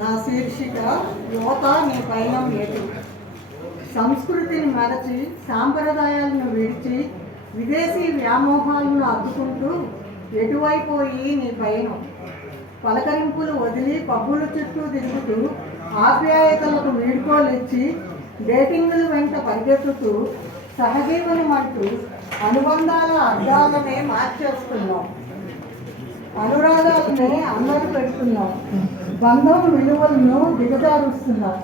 నా శీర్షిక యువత నీ పయనం ఏటి. సంస్కృతిని మరచి సాంప్రదాయాలను విడిచి విదేశీ వ్యామోహాలను అద్దుకుంటూ ఎటువైపోయి నీ పయనం. పలకరింపులు వదిలి పబ్బుల చుట్టూ తిరుగుతూ ఆప్యాయతలకు వీడ్కోలిచ్చి డేటింగుల వెంట పరిగెత్తుతూ సహజీవనం అంటూ అనుబంధాల అర్థాలనే మార్చేస్తున్నాం. అనురాగాలనే అందరూ పెడుతున్నాం. బంధం విలువలను దిగజారుస్తున్నాం.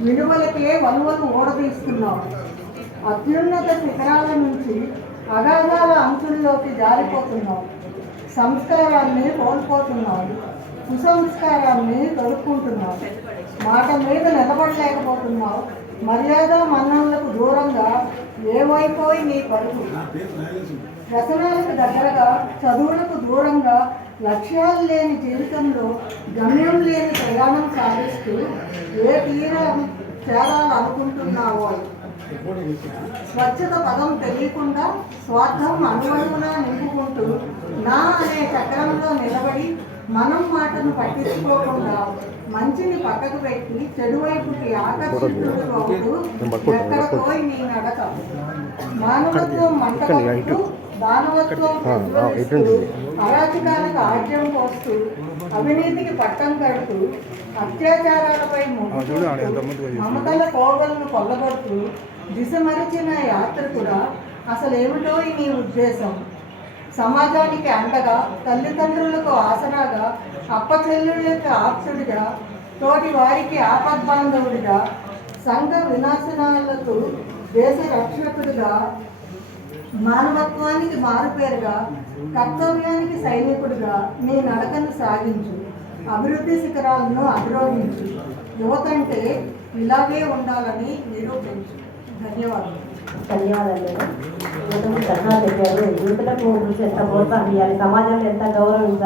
విలువలకే వలువలు ఓడదీస్తున్నాం. అత్యున్నత శిఖరాల నుంచి అగాధాల అంచుల్లోకి జారిపోతున్నాం. సంస్కారాన్ని కోల్పోతున్నాం. కుసంస్కారాన్ని తొడుక్కుంటున్నాం. మాట మీద నిలబడలేకపోతున్నాం. మర్యాద మన్ననలకు దూరంగా ఏవైపోయి నీ పరుగు. వ్యసనాలకు దగ్గరగా, చదువులకు దూరంగా, లక్ష్యాలు లేని జీవితంలో గమ్యం లేని ప్రయాణం సాగిస్తూ ఏ తీరం చేరాలనుకుంటున్నావో. స్వచ్ఛత పదం తెలియకుండా స్వార్థం అణువణువునా నింపుకుంటూ నా అనే చక్రంలో నిలబడి మనం మాటను పట్టించుకోకుండా మంచిని పక్కకు పెట్టి చెడు వైపుకి ఆకర్షితులు ఎక్కడ పోయి నీ నడక. మానవత్వం మంటకొస్తూ దానవత్వం అరాచకాలకు ఆజ్యం పోస్తూ అవినీతికి పట్టం కడుతూ అత్యాచారాలపై మమతల కోవలను కొల్లగొడుతూ దిశ మరిచిన యాత్రికుడా, అసలేమిటో నీ ఉద్దేశం? సమాజానికి అండగా, తల్లిదండ్రులకు ఆసరాగా, అప్పచెల్లుళ్ళకి ఆప్తుడిగా, తోటి వారికి ఆపద్బాంధవుడిగా, సంఘ వినాశనాలకు దేశ రక్షకుడిగా, మానవత్వానికి మారుపేరుగా, కర్తవ్యానికి సైనికుడిగా నీ నడకను సాగించు. అభివృద్ధి శిఖరాలను అధిరోహించు. యువతంటే ఇలాగే ఉండాలని నిరూపించు. ధన్యవాదాలు. ధన్యవాదాలు. యువతకు ధర్నా చెప్పారు. యువతలకు ఎంత ప్రోత్సాహం ఇవ్వాలి, సమాజంలో ఎంత గౌరవం